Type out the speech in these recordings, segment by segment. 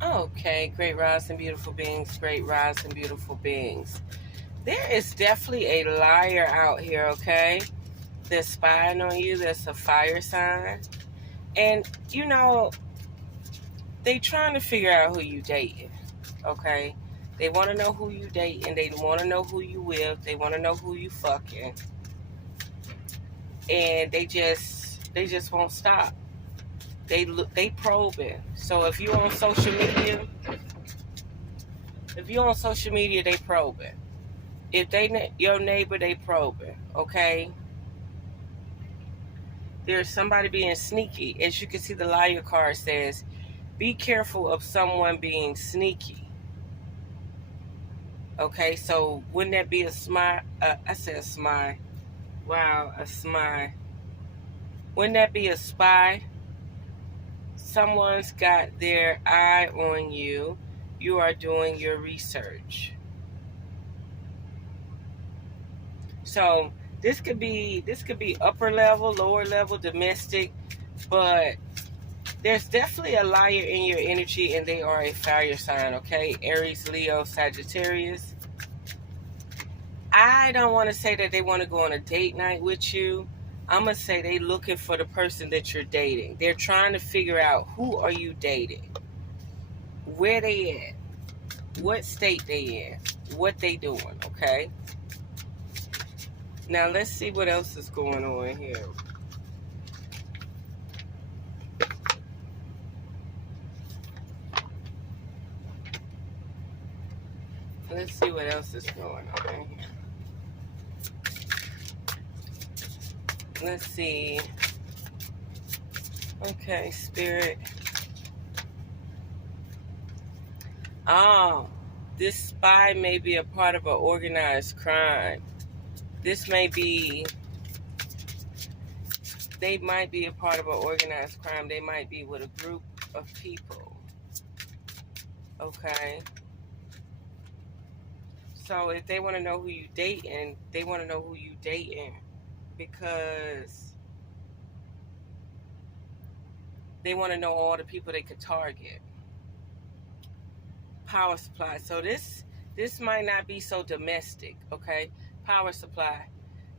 Okay, great rise and beautiful beings, great rise and beautiful beings. There is definitely a liar out here, okay? That's spying on you, that's a fire sign. And, you know, they trying to figure out who you dating, okay? They want to know who you dating, they want to know who you with, they want to know who you fucking. And they just won't stop. They probing. So if you're on social media, they probing. If they your neighbor, they probing. Okay. There's somebody being sneaky. As you can see, the liar card says, "Be careful of someone being sneaky." Okay. So wouldn't that be a smile? I said smile. Wow, a smile. Wouldn't that be a spy? Someone's got their eye on you. You are doing your research. So this could be upper level, lower level, domestic, but there's definitely a liar in your energy, and they are a fire sign, okay? Aries, Leo, Sagittarius. I don't want to say that they want to go on a date night with you. I'm going to say they looking for the person that you're dating. They're trying to figure out, who are you dating? Where they at? What state they in? What they doing, okay? Now let's see what else is going on here. Let's see what else is going on here. Let's see. Okay, Spirit. Oh, this spy may be a part of an organized crime. They might be a part of an organized crime. They might be with a group of people. Okay. So if they want to know who you dating, they want to know who you dating because they want to know all the people they could target. Power supply. So this might not be so domestic, okay? Power supply.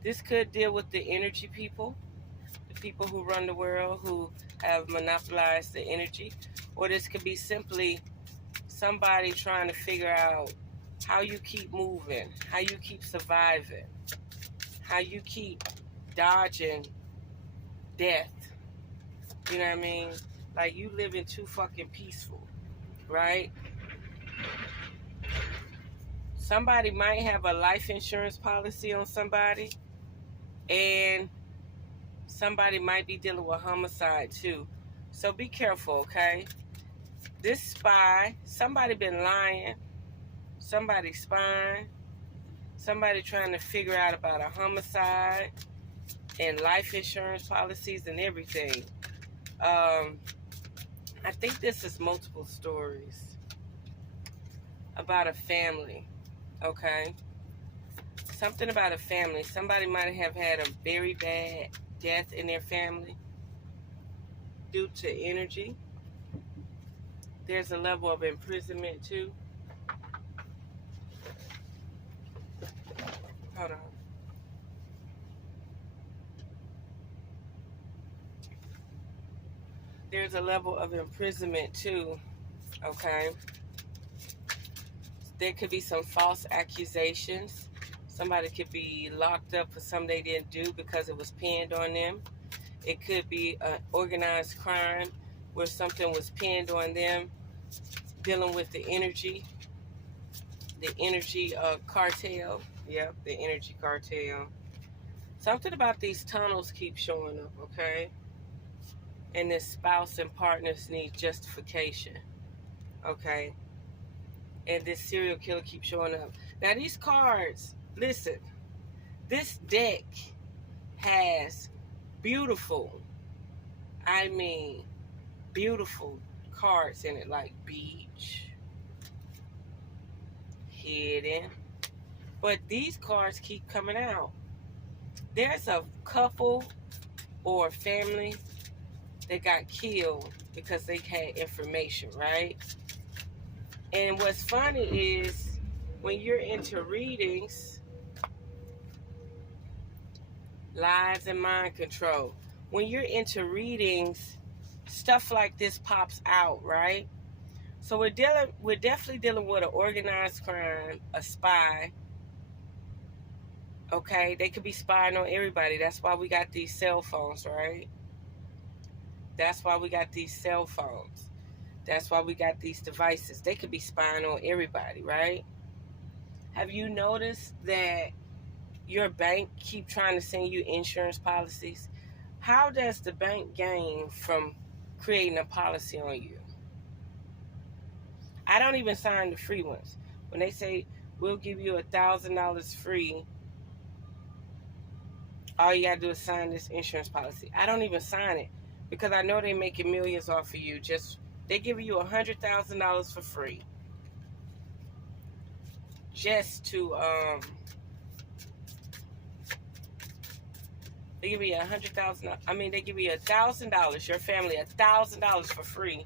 This could deal with the energy people, the people who run the world, who have monopolized the energy. Or this could be simply somebody trying to figure out how you keep moving, how you keep surviving, how you keep dodging death. You know what I mean? Like, you living too fucking peaceful, right? Somebody might have a life insurance policy on somebody, and somebody might be dealing with homicide too. So be careful, okay? This spy, somebody been lying, somebody spying, somebody trying to figure out about a homicide and life insurance policies and everything. I think this is multiple stories about a family, okay? Something about a family. Somebody might have had a very bad death in their family due to energy. There's a level of imprisonment too. Hold on. There's a level of imprisonment too, okay? There could be some false accusations. Somebody could be locked up for something they didn't do because it was pinned on them. It could be an organized crime where something was pinned on them, dealing with the energy cartel. Yep, the energy cartel. Something about these tunnels keep showing up, okay? And this spouse and partners need justification, okay? And this serial killer keeps showing up. Now these cards, listen, this deck has beautiful, I mean beautiful cards in it, like beach, hidden. But these cards keep coming out. There's a couple or family that got killed because they had information, right? And what's funny is when you're into readings, lies and mind control, when you're into readings, stuff like this pops out, right? So we're definitely dealing with an organized crime, a spy. Okay, they could be spying on everybody. That's why we got these cell phones, right? That's why we got these cell phones. That's why we got these devices. They could be spying on everybody, right? Have you noticed that your bank keep trying to send you insurance policies? How does the bank gain from creating a policy on you? I don't even sign the free ones. When they say, we'll give you $1,000 free, all you gotta do is sign this insurance policy. I don't even sign it because I know they're making millions off of you. They give you $100,000 for free, just to they give you $100,000. I mean, they give you $1,000. Your family $1,000 for free,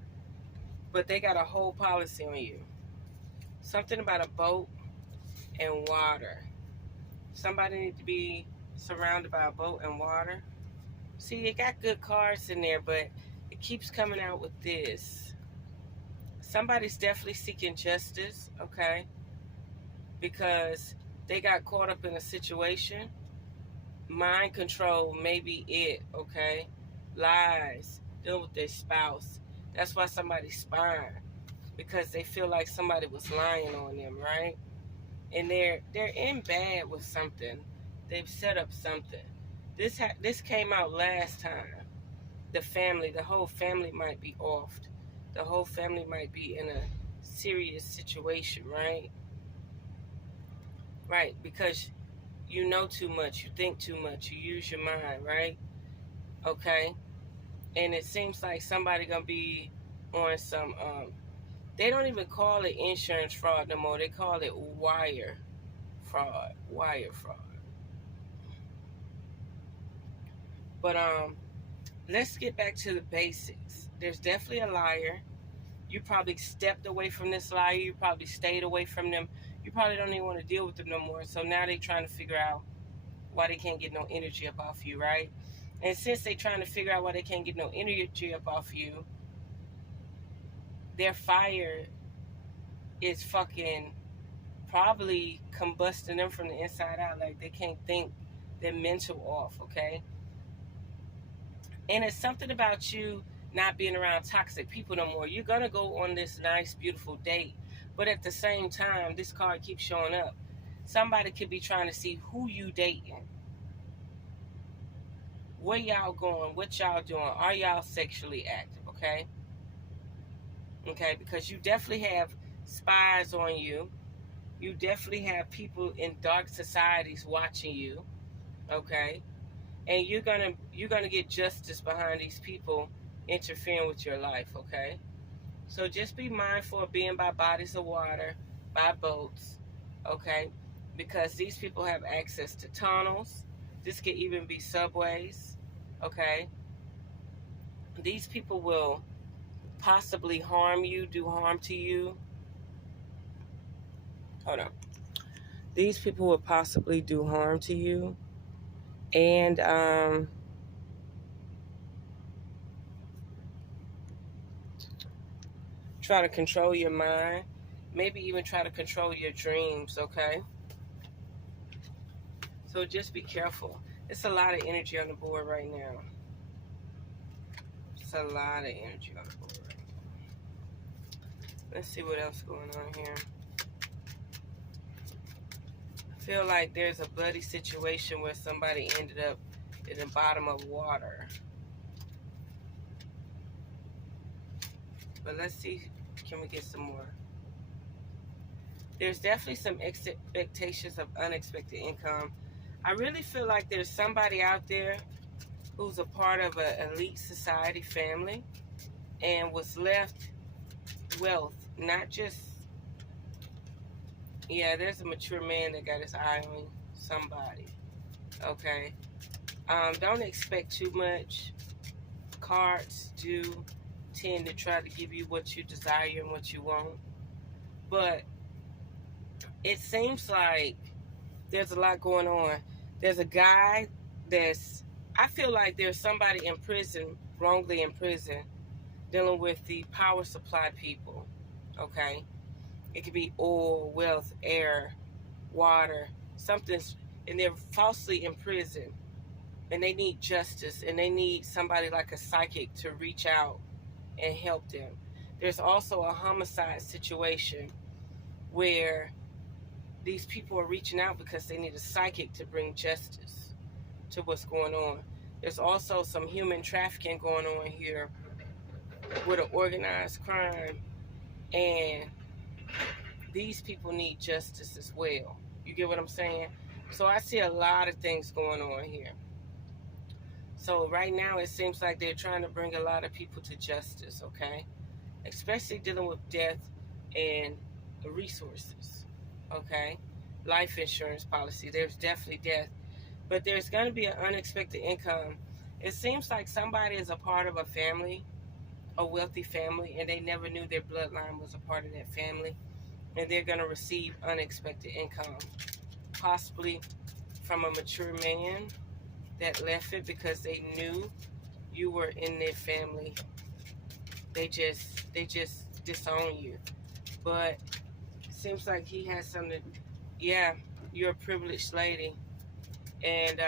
but they got a whole policy on you. Something about a boat and water. Somebody needs to be surrounded by a boat and water. See, it got good cards in there, but it keeps coming out with this. Somebody's definitely seeking justice, okay? Because they got caught up in a situation. Mind control may be it, okay? Lies, dealing with their spouse. That's why somebody's spying, because they feel like somebody was lying on them, right? And they're in bad with something. They've set up something. This came out last time. The whole family might be off. The whole family might be in a serious situation, right? Right, because you know too much, you think too much, you use your mind, right? Okay? And it seems like somebody gonna be on some, they don't even call it insurance fraud no more. They call it wire fraud. But let's get back to the basics. There's definitely a liar. You probably stepped away from this liar. You probably stayed away from them. You probably don't even want to deal with them no more. So now they're trying to figure out why they can't get no energy up off you, right? And since they're trying to figure out why they can't get no energy up off you, their fire is fucking probably combusting them from the inside out. Like they can't think, their mental off, okay? And it's something about you not being around toxic people no more. You're gonna go on this nice, beautiful date, but at the same time, this card keeps showing up. Somebody could be trying to see who you dating. Where y'all going? What y'all doing? Are y'all sexually active? Okay? Okay, because you definitely have spies on you. You definitely have people in dark societies watching you. Okay? And you're gonna get justice behind these people interfering with your life, okay? So just be mindful of being by bodies of water, by boats, okay? Because these people have access to tunnels. This could even be subways, okay? These people will possibly harm you, do harm to you. Hold on. These people will possibly do harm to you. And try to control your mind, maybe even try to control your dreams, okay? So just be careful. It's a lot of energy on the board right now. It's a lot of energy on the board right now. Let's see what else is going on here. I feel like there's a bloody situation where somebody ended up in the bottom of water. But let's see, can we get some more? There's definitely some expectations of unexpected income. I really feel like there's somebody out there who's a part of an elite society family and was left wealth, not just, yeah, there's a mature man that got his eye on somebody, okay? Don't expect too much. Cards do intend to try to give you what you desire and what you want. But it seems like there's a lot going on. There's a guy I feel like there's somebody in prison, wrongly in prison, dealing with the power supply people, okay? It could be oil, wealth, air, water, something's, and they're falsely in prison, and they need justice, and they need somebody like a psychic to reach out and help them. There's also a homicide situation where these people are reaching out because they need a psychic to bring justice to what's going on. There's also some human trafficking going on here with an organized crime, and these people need justice as well. You get what I'm saying? So I see a lot of things going on here. So right now it seems like they're trying to bring a lot of people to justice, okay? Especially dealing with death and resources, okay? Life insurance policy, there's definitely death. But there's going to be an unexpected income. It seems like somebody is a part of a family, a wealthy family, and they never knew their bloodline was a part of that family. And they're going to receive unexpected income, possibly from a mature man that left it because they knew you were in their family. They just disown you. But it seems like he has something. Yeah, you're a privileged lady, and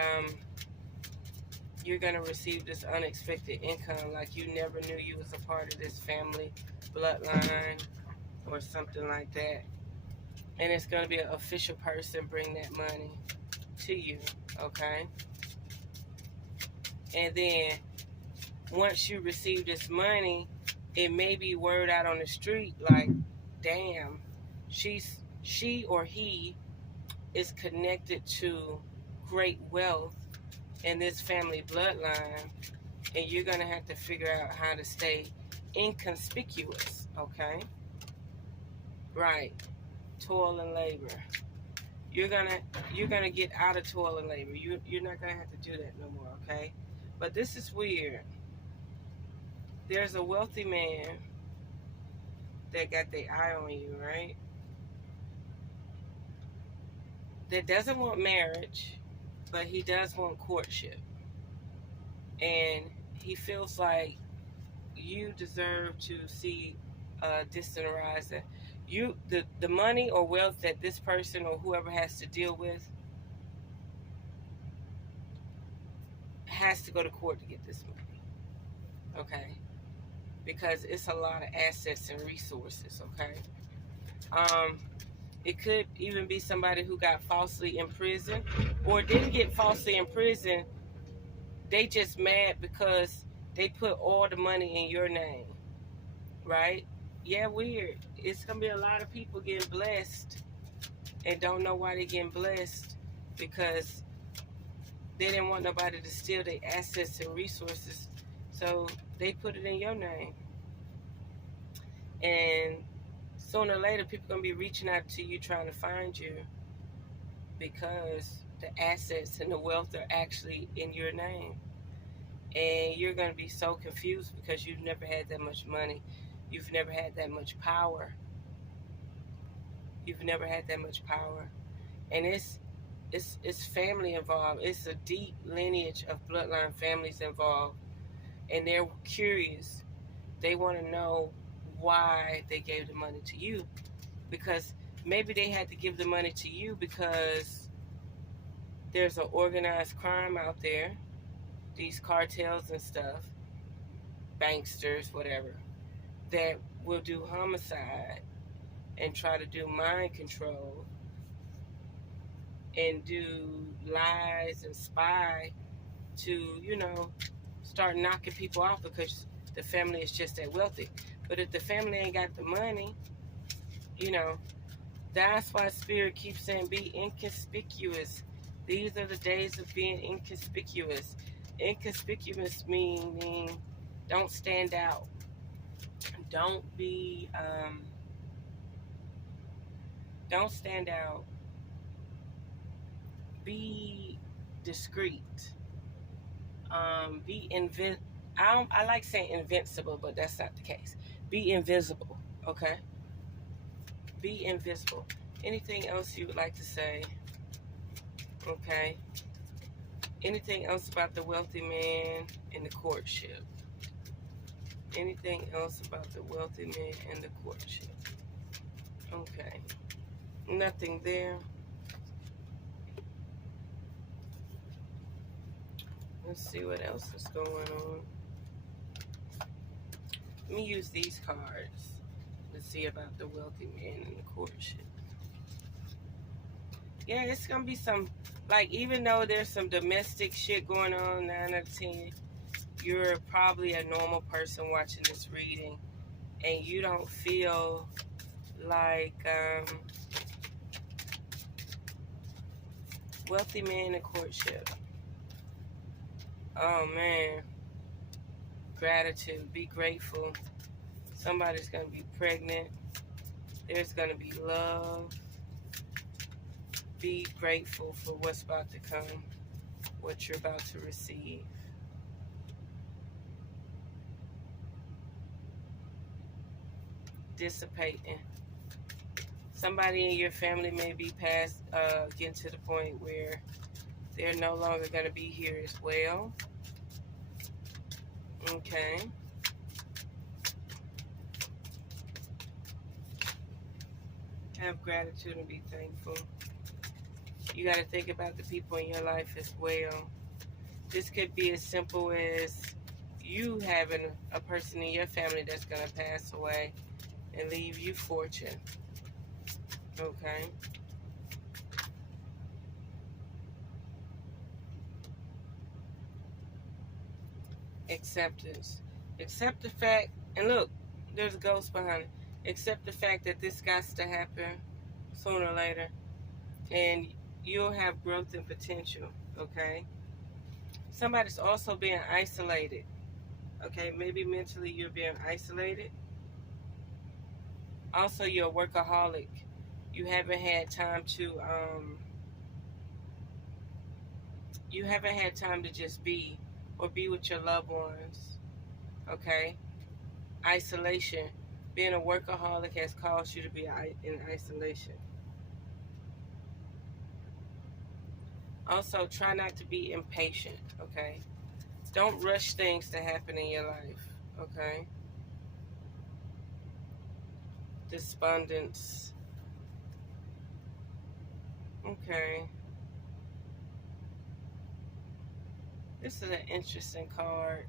you're gonna receive this unexpected income like you never knew you was a part of this family bloodline or something like that. And it's gonna be an official person bring that money to you, okay? And then once you receive this money, it may be word out on the street like, damn, she or he is connected to great wealth in this family bloodline, and you're gonna have to figure out how to stay inconspicuous, okay? Right. Toil and labor. You're gonna get out of toil and labor. You're not gonna have to do that no more, okay? But this is weird. There's a wealthy man that got their eye on you, right? That doesn't want marriage, but he does want courtship. And he feels like you deserve to see a distant horizon. The money or wealth that this person or whoever has to deal with has to go to court to get this money, okay? Because it's a lot of assets and resources, okay? It could even be somebody who got falsely imprisoned or didn't get falsely imprisoned. They just mad because they put all the money in your name, right? Yeah, weird. It's going to be a lot of people getting blessed and don't know why they're getting blessed because they didn't want nobody to steal their assets and resources. So they put it in your name. And sooner or later, people going to be reaching out to you trying to find you because the assets and the wealth are actually in your name. And you're going to be so confused because you've never had that much money. You've never had that much power. You've never had that much power. And it's family involved. It's a deep lineage of bloodline families involved. And they're curious. They want to know why they gave the money to you. Because maybe they had to give the money to you because there's an organized crime out there. These cartels and stuff. Banksters, whatever. That will do homicide and try to do mind control and do lies and spy to, start knocking people off because the family is just that wealthy. But if the family ain't got the money, that's why Spirit keeps saying be inconspicuous. These are the days of being inconspicuous. Inconspicuous meaning don't stand out. Don't stand out. Be discreet. Be I like saying invincible, but that's not the case. Be invisible, okay? Be invisible. Anything else you would like to say? Okay. Anything else about the wealthy man and the courtship? Anything else about the wealthy man and the courtship? Okay. Nothing there. Let's see what else is going on. Let me use these cards to see about the wealthy man and the courtship. Yeah, it's going to be some, like, even though there's some domestic shit going on, 9 out of 10, you're probably a normal person watching this reading, and you don't feel like, wealthy man and courtship. Oh, man. Gratitude. Be grateful. Somebody's going to be pregnant. There's going to be love. Be grateful for what's about to come, what you're about to receive. Dissipating. Somebody in your family may be past, getting to the point where they're no longer going to be here as well. Okay. Have gratitude and be thankful. You got to think about the people in your life as well. This could be as simple as you having a person in your family that's going to pass away and leave you fortune. Okay. Acceptance. Accept the fact, and look, there's a ghost behind it. Accept the fact that this got to happen sooner or later, and you'll have growth and potential. Okay. Somebody's also being isolated. Okay, maybe mentally you're being isolated. Also, you're a workaholic. You haven't had time to just be or be with your loved ones. Okay? Isolation. Being a workaholic has caused you to be in isolation. Also, try not to be impatient, okay? Don't rush things to happen in your life, okay? Despondence. Okay. This is an interesting card.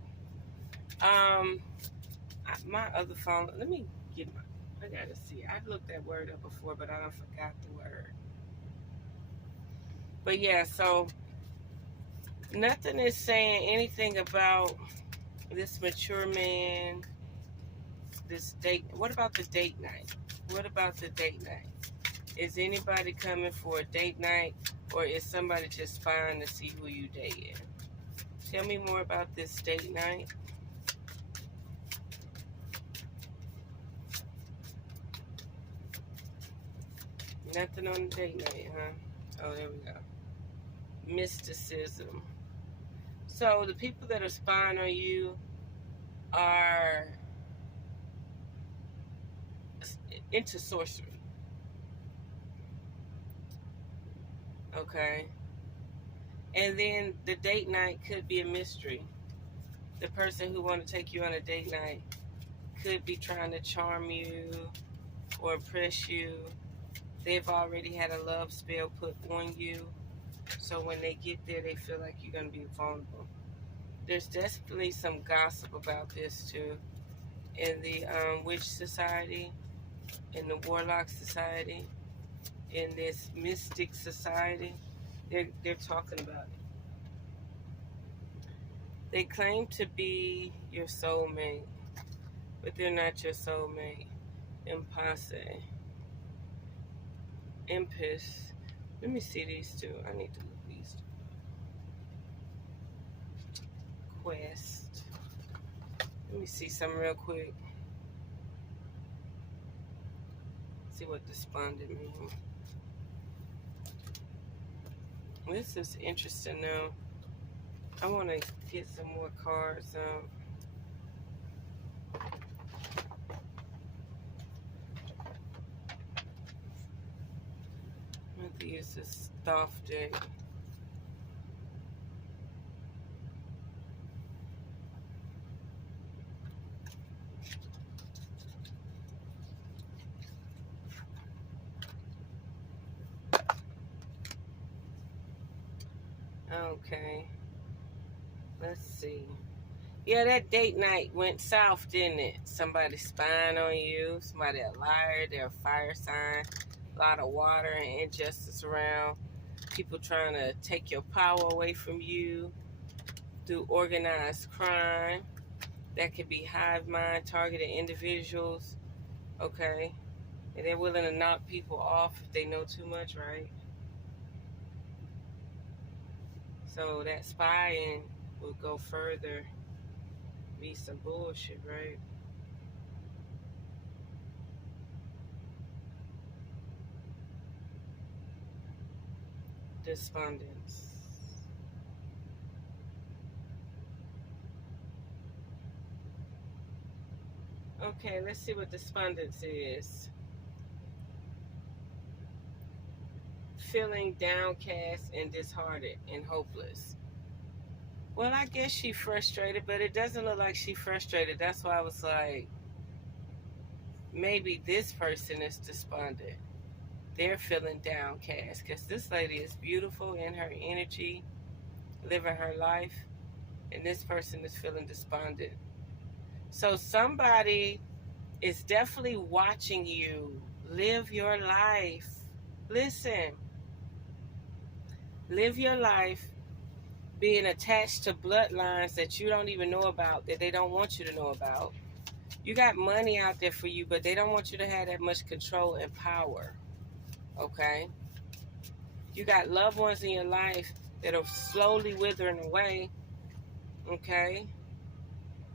My other phone, let me get I gotta see. I looked that word up before, but I forgot the word. But yeah, so nothing is saying anything about this mature man, this date. What about the date night? What about the date night? Is anybody coming for a date night, or is somebody just spying to see who you dating? Tell me more about this date night. Nothing on the date night, huh? Oh, there we go. Mysticism. So the people that are spying on you are into sorcery. Okay. And then the date night could be a mystery. The person who want to take you on a date night could be trying to charm you or impress you. They've already had a love spell put on you. So when they get there, they feel like you're going to be vulnerable. There's definitely some gossip about this too. In the witch society, in the warlock society, in this mystic society, they're talking about it. They claim to be your soulmate, but they're not your soulmate. Impasse. Impus. Let me see these two. I need to look at these two. Quest. Let me see some real quick. See what despondent means. This is interesting now. I want to get some more cards out. use this stuff deck. Okay, let's see. Yeah, that date night went south, didn't it? Somebody spying on you, somebody a liar, they're a fire sign, a lot of water and injustice around, people trying to take your power away from you through organized crime. That could be hive mind, targeted individuals, okay? And they're willing to knock people off if they know too much, right? So that spying will go further, be some bullshit, right? Despondence. Okay, let's see what despondence is. Feeling downcast and disheartened and hopeless. Well, I guess she's frustrated, but it doesn't look like she's frustrated. That's why I was like, maybe this person is despondent. They're feeling downcast because this lady is beautiful in her energy, living her life, and this person is feeling despondent. So somebody is definitely watching you live your life. Listen, live your life being attached to bloodlines that you don't even know about, that they don't want you to know about. You got money out there for you, but they don't want you to have that much control and power, okay? You got loved ones in your life that are slowly withering away, okay?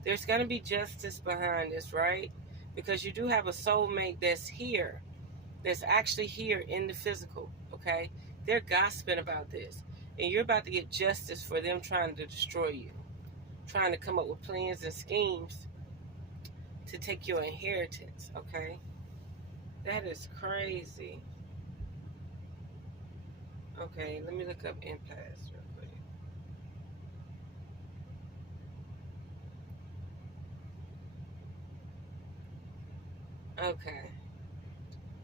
There's going to be justice behind this, right? Because you do have a soulmate that's here, that's actually here in the physical, okay? They're gossiping about this. And you're about to get justice for them trying to destroy you, trying to come up with plans and schemes to take your inheritance, okay? That is crazy. Okay, let me look up impasse real quick. Okay.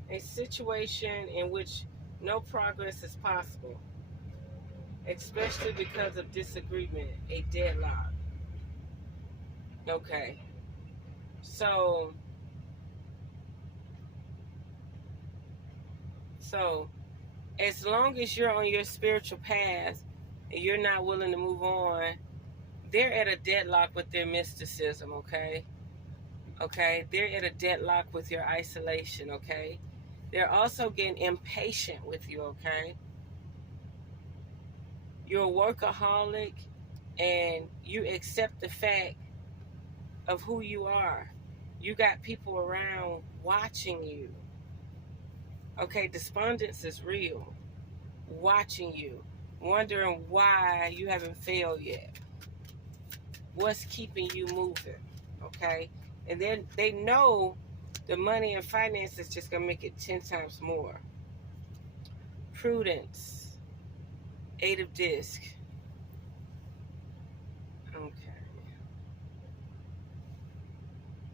A situation in which no progress is possible, especially because of disagreement, a deadlock. Okay. So as long as you're on your spiritual path and you're not willing to move on, they're at a deadlock with their mysticism, okay? Okay, they're at a deadlock with your isolation, okay? They're also getting impatient with you, okay? You're a workaholic and you accept the fact of who you are. You got people around watching you. Okay, despondence is real. Watching you, wondering why you haven't failed yet. What's keeping you moving, okay? And then they know the money and finance is just going to make it 10 times more. Prudence, 8 of disc. Okay.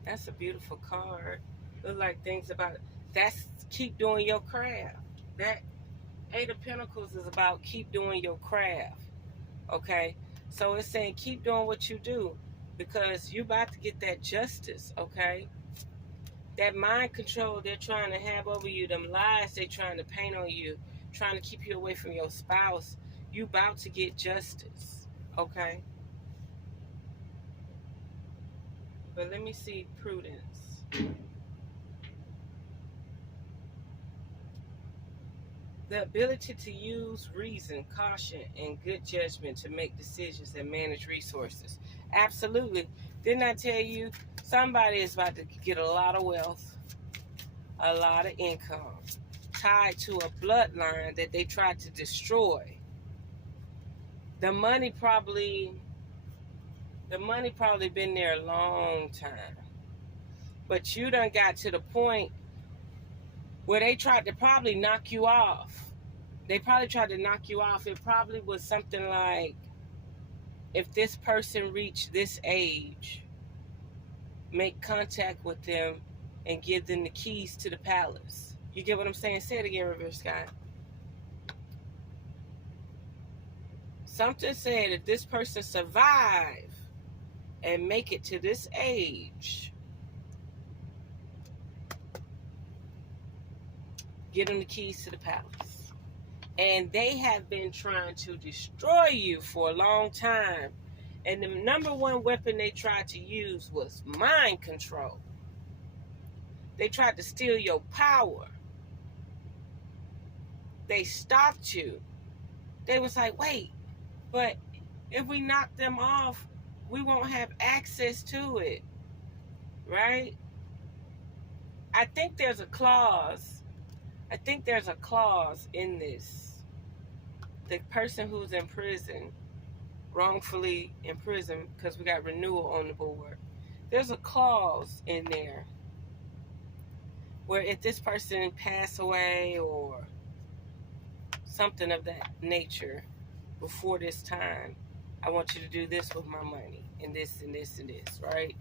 That's a beautiful card. Look like things about it. That's keep doing your craft. That 8 of Pentacles is about keep doing your craft. Okay? So it's saying keep doing what you do because you're about to get that justice, okay? That mind control they're trying to have over you, them lies they're trying to paint on you, trying to keep you away from your spouse, you about to get justice, okay? But let me see prudence. The ability to use reason, caution, and good judgment to make decisions and manage resources. Absolutely. Didn't I tell you somebody is about to get a lot of wealth, a lot of income, tied to a bloodline that they tried to destroy. The money probably been there a long time. But you done got to the point where they tried to probably knock you off. They probably tried to knock you off. It probably was something like, if this person reached this age, make contact with them and give them the keys to the palace. You get what I'm saying? Say it again, Reverse Sky. Something said, if this person survive and make it to this age, give them the keys to the palace. And they have been trying to destroy you for a long time. And the number one weapon they tried to use was mind control. They tried to steal your power. They stopped you. They was like, wait, but if we knock them off, we won't have access to it, right? I think there's a clause. I think there's a clause in this. The person who's in prison, wrongfully in prison, because we got renewal on the board, there's a clause in there where if this person passed away or something of that nature before this time, I want you to do this with my money and this and this and this, right?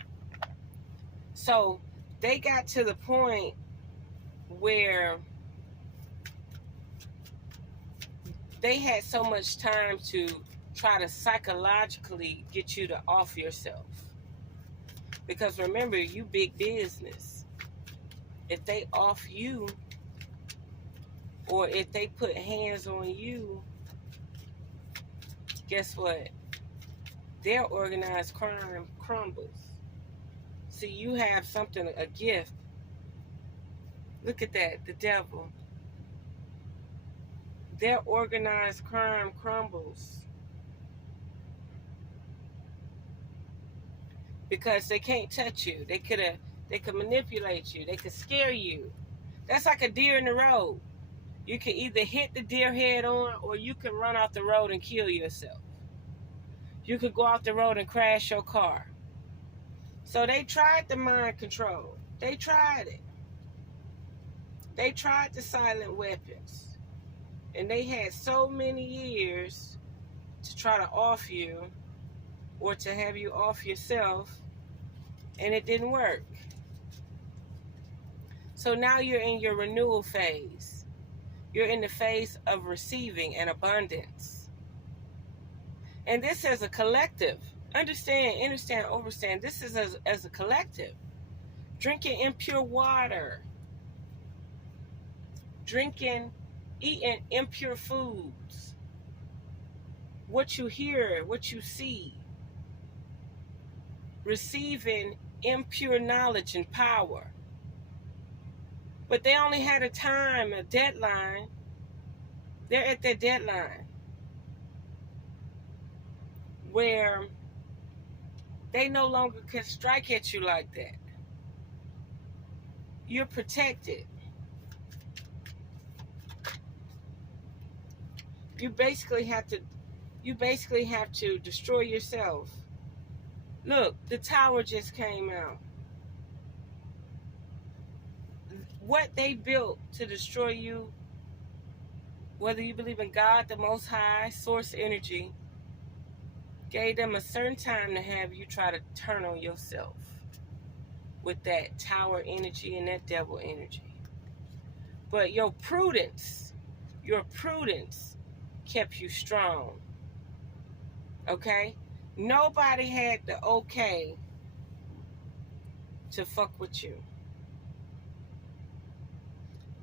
So they got to the point where they had so much time to try to psychologically get you to off yourself. Because remember, you big business. If they off you, or if they put hands on you, guess what? Their organized crime crumbles. See, you have something, a gift. Look at that, the devil. Their organized crime crumbles. Because they can't touch you. They could manipulate you. They could scare you. That's like a deer in the road. You can either hit the deer head on, or you can run off the road and kill yourself. You could go off the road and crash your car. So they tried the mind control. They tried it. They tried the silent weapons. And they had so many years to try to off you, or to have you off yourself, and it didn't work. So now you're in your renewal phase. You're in the phase of receiving and abundance. And this as a collective. Understand, overstand. This is as a collective. Drinking impure water. Eating impure foods. What you hear, what you see. Receiving impure knowledge and power. But they only had a time, a deadline. They're at their deadline where they no longer can strike at you like that. You're protected. You basically have to destroy yourself. Look, the tower just came out. What they built to destroy you, whether you believe in God, the Most High, source energy, gave them a certain time to have you try to turn on yourself with that tower energy and that devil energy. But your prudence kept you strong. Okay? Nobody had the okay to fuck with you.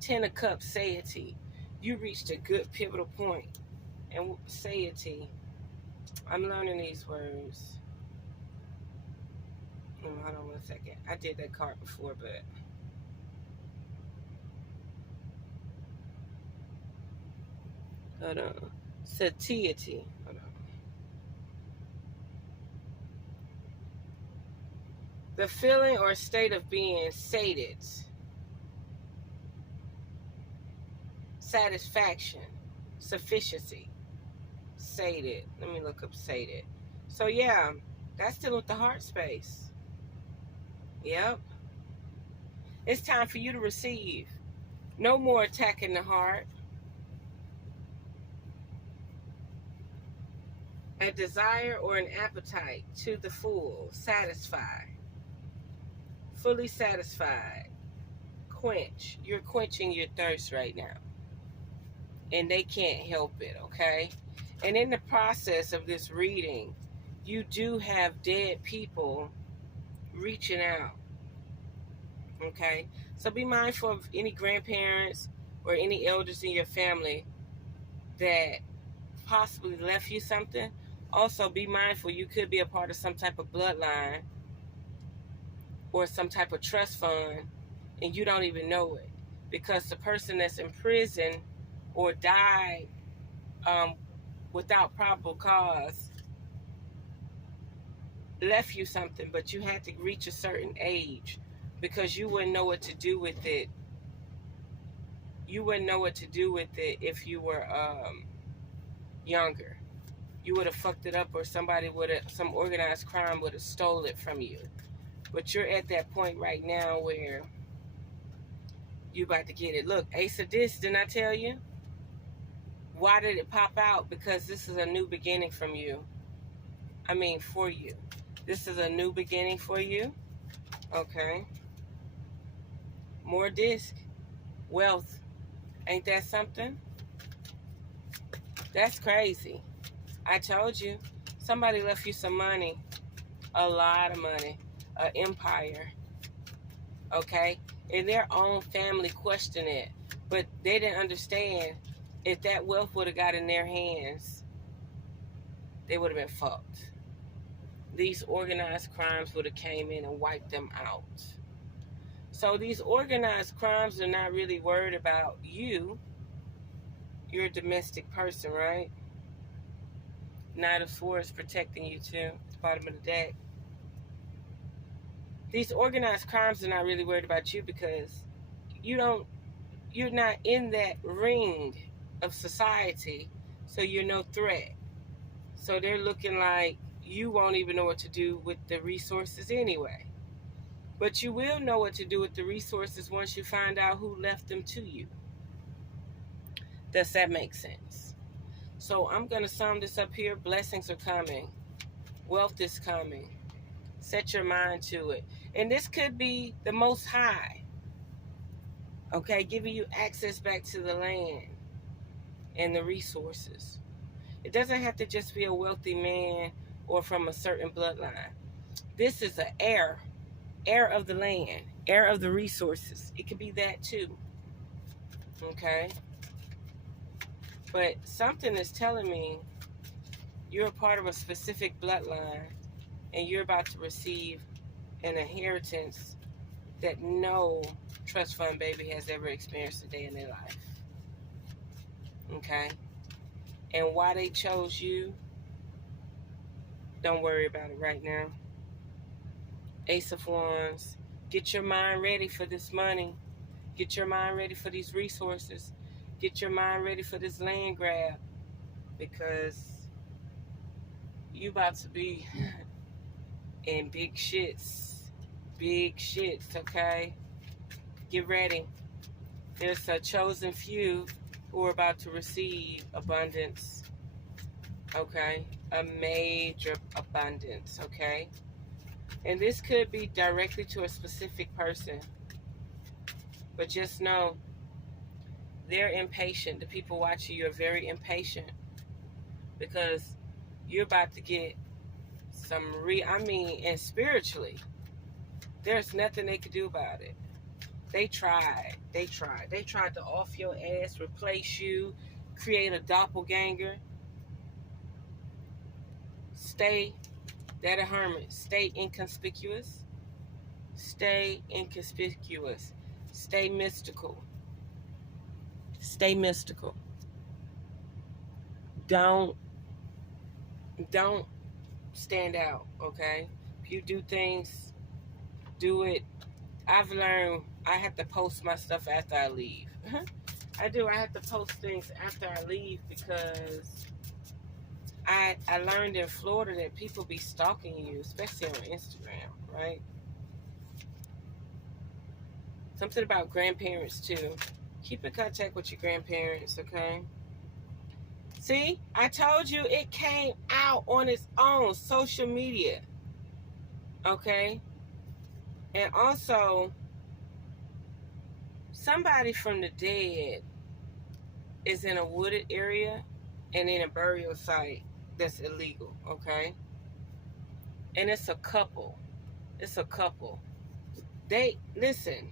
10 of Cups, satiety. You reached a good pivotal point. And satiety, I'm learning these words. Hold on 1 second. I did that card before, but hold on. Satiety. Hold on. The feeling or state of being sated. Satisfaction. Sufficiency. Sated. Let me look up sated. So yeah, that's still with the heart space. Yep. It's time for you to receive. No more attacking the heart. A desire or an appetite to the full, satisfied, fully satisfied, quench. You're quenching your thirst right now. And they can't help it, okay? And in the process of this reading, you do have dead people reaching out, okay? So be mindful of any grandparents or any elders in your family that possibly left you something. Also, be mindful you could be a part of some type of bloodline or some type of trust fund, and you don't even know it, because the person that's in prison or died without probable cause left you something, but you had to reach a certain age because you wouldn't know what to do with it. You wouldn't know what to do with it if you were younger. You would have fucked it up, or somebody would have, some organized crime would have stole it from you. But you're at that point right now where you about to get it. Look, Ace of Discs, didn't I tell you? Why did it pop out? Because this is a new beginning from you. I mean, for you. This is a new beginning for you. Okay. More disc. Wealth. Ain't that something? That's crazy. I told you. Somebody left you some money. A lot of money. An empire. Okay? And their own family questioned it. But they didn't understand, if that wealth would have got in their hands, they would have been fucked. These organized crimes would have came in and wiped them out. So these organized crimes are not really worried about you. You're a domestic person, right? Knight of Swords protecting you too. At the bottom of the deck. These organized crimes are not really worried about you because you're not in that ring of society, so you're no threat. So they're looking like you won't even know what to do with the resources anyway. But you will know what to do with the resources once you find out who left them to you. Does that make sense? So I'm going to sum this up here. Blessings are coming. Wealth is coming. Set your mind to it. And this could be the Most High. Okay, giving you access back to the land and the resources. It doesn't have to just be a wealthy man or from a certain bloodline. This is an heir of the land, heir of the resources. It could be that too. Okay? But something is telling me you're a part of a specific bloodline and you're about to receive an inheritance that no trust fund baby has ever experienced a day in their life. Okay? And why they chose you, don't worry about it right now. Ace of Wands. Get your mind ready for this money. Get your mind ready for these resources. Get your mind ready for this land grab. Because you about to be in big shits. Big shits, okay? Get ready. There's a chosen few who are about to receive abundance. Okay? A major abundance, okay? And this could be directly to a specific person. But just know, they're impatient. The people watching you are very impatient. Because you're about to get some and spiritually, there's nothing they could do about it. They tried. They tried to off your ass, replace you, create a doppelganger. Stay, that a hermit. Stay inconspicuous. Stay inconspicuous. Stay mystical. Stay mystical. Don't stand out, okay? If you do things, do it. I've learned I have to post my stuff after I leave. I do. I have to post things after I leave because I learned in Florida that people be stalking you, especially on Instagram, right? Something about grandparents too. Keep in contact with your grandparents, okay? See, I told you it came out on its own, social media. Okay? And also, somebody from the dead is in a wooded area and in a burial site that's illegal, okay? And it's a couple. It's a couple. Listen,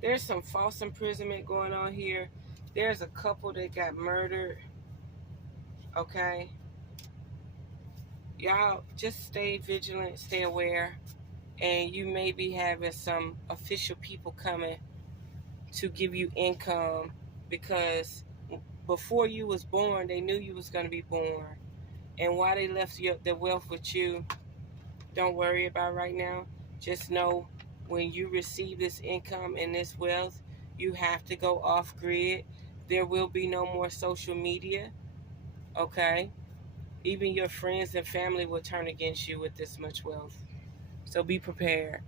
there's some false imprisonment going on here. There's a couple that got murdered, okay? Y'all just stay vigilant, stay aware, and you may be having some official people coming to give you income because before you was born, they knew you was going to be born. And why they left the wealth with you, don't worry about right now. Just know when you receive this income and this wealth, you have to go off grid. There will be no more social media, okay? Even your friends and family will turn against you with this much wealth. So be prepared.